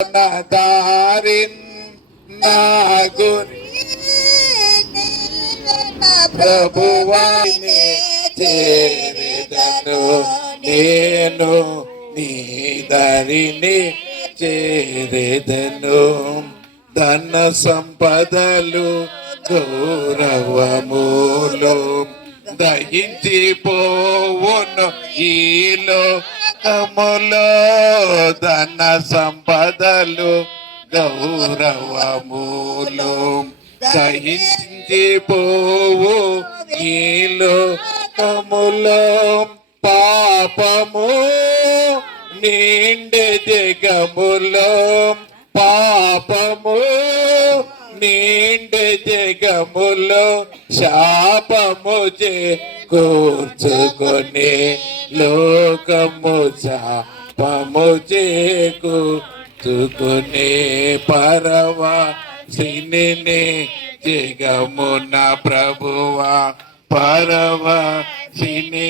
దారిన్ నా గురి ప్రభువాని చేరెదను నేను నీ దరిని చేరెదను. ధన సంపదలు గౌరవములు దహించిపోవును ఈ లోకములో. ధన సంపదలు గౌరవములు దహించిపోవు ఈ లోకములో. పాపము నిండే జగములో, పాపము నిండే జగములో శాపము కూర్చుకొని లోకము శాపము కూర్చుకొని పరవశిని జగమున ప్రభువా పరవశిని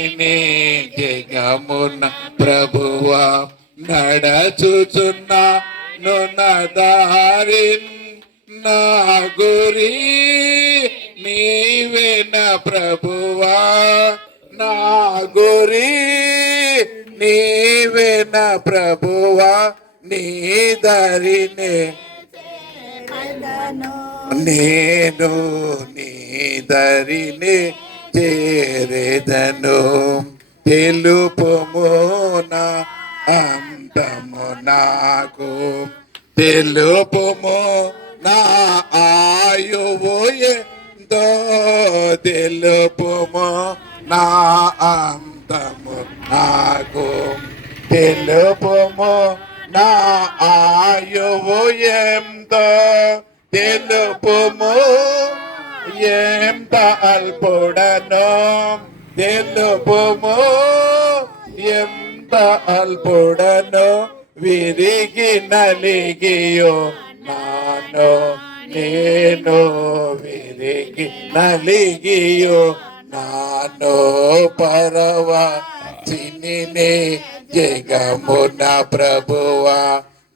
జగమున ప్రభువా. నడచుచున్నాను నా దారిన్ నా గురి నీవే నా ప్రభువా. నా గురి నీవే నా ప్రభువా. నీ దరినే నేను నీ దరిని చేరెదను. తెలుపుము నా అంతము నాకు, తెలుపుము నా ఆయువు ఎంతో, తెలుపుము నా అంతము నాకు, తెలుపుము నా ఆయువు ఎంతో, తెలుపుము ఎంత అల్పుడనో, తెలుపుము ఎంత అల్పుడనో, విరిగి నలిగియో నాను నేను, విరిగి నలిగియో నాను పరవశిని జగమున ప్రభువా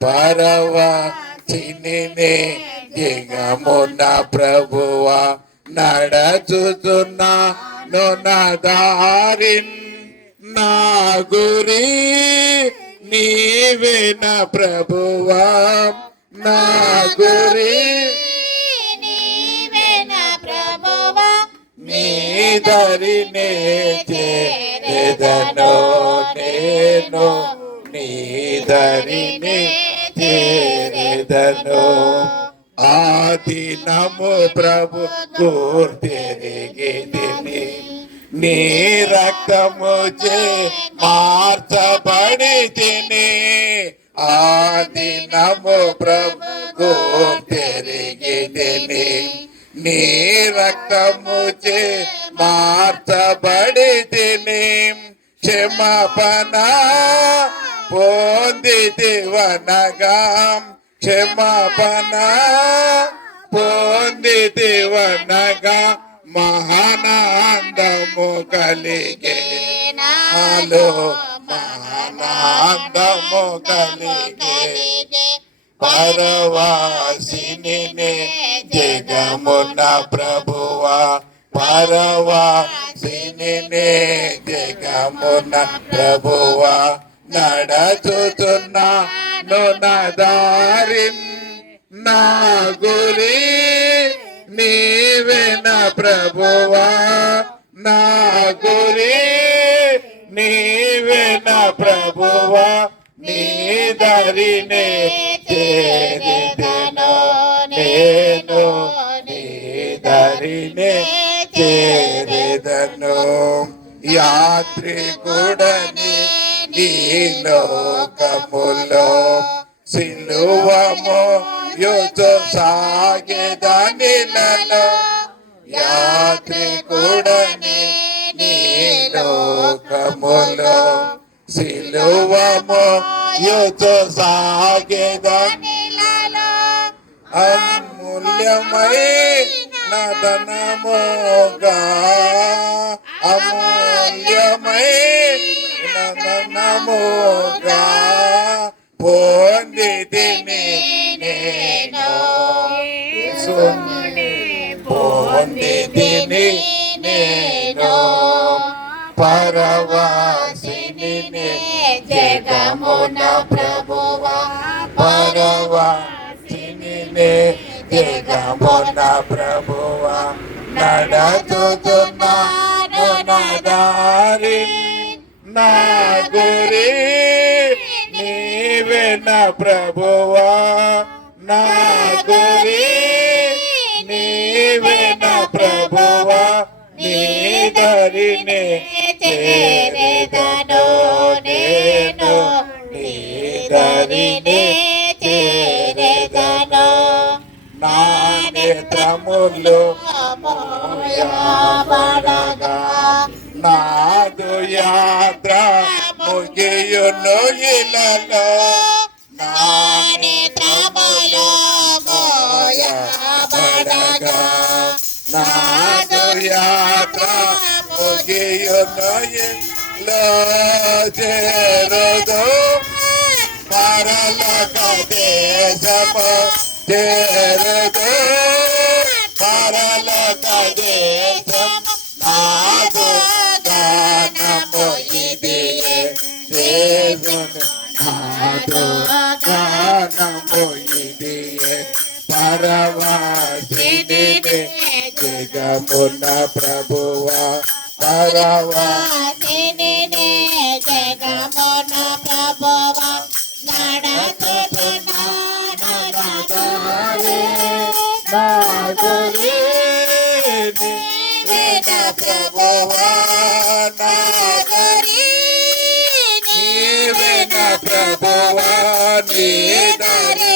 పరవశిని జగమున ప్రభువా. నడచుచున్నాను నా దారిన్ నా గురి నీవే నా ప్రభువా. నా గురి నీవే నా ప్రభువా. నీ దరినే చేరెదను నేను, నీ దరినే చేరెదను. ఆ దినము ప్రభు గుర్తెరిగితిని, నీ రక్తము చే మార్చబడితిని. ఆ దినము ప్రభు గుర్తెరిగితిని, నీ రక్తము చే మార్చబడితిని. క్షమాపణ పొందితివనగా, క్షమాపణ పొందితివనగా మహానందము కలిగే నాలో, మహానందము కలిగే. పరవశిని జగమున ప్రభువా పరవశిని జగమున ప్రభువా. నడచుచున్నాను నా దారిన్ నా గురి నీవే నా ప్రభువా. నా గురి నీవే నా ప్రభువా. నీ దరినే చేరెదను నేను, నీ దరినే చేరెదను. యాత్రికుడని ఈ లోకములో సిలువము యుచు సాగెదనిలలో, యాత్రికుడని ఈ లోకములో సిలువము యుచు సాగెదనిలలో. అమూల్యమై నదనముగా, అమూల్యమై నదనముగా పొందితిని నేను యేసుని పొందితిని నేను పరవాసిని జగమున ప్రభువా పరవాసిని జగమున ప్రభువా నడచుతున్నాను నా దారి నా గురి నీవే నా ప్రభువా నా గురి నీవే నా ప్రభువా నీ దరినే చేరేదను నేను నీ దరినే చేరేదను నా నేత్రములు మోయబడగా నాదు యాత్ర ముగియును ఇలలో నా నేత్రములు మోయబడగా నాదు యాత్ర ముగియును ఇలలో చేరదు పరలోక దేశము చేరదు పరలోక దేశము నాదు గానము ఇదియే దేవుని నాదు గానము ఇదియే పరవాసిని జగమున ప్రభువా పరవాసిని జగమున ప్రభువా నడచుచున్నాను నా దారి నా గురి నీవే నా ప్రభువా నా గురి నీవే నా ప్రభువా నీ దారి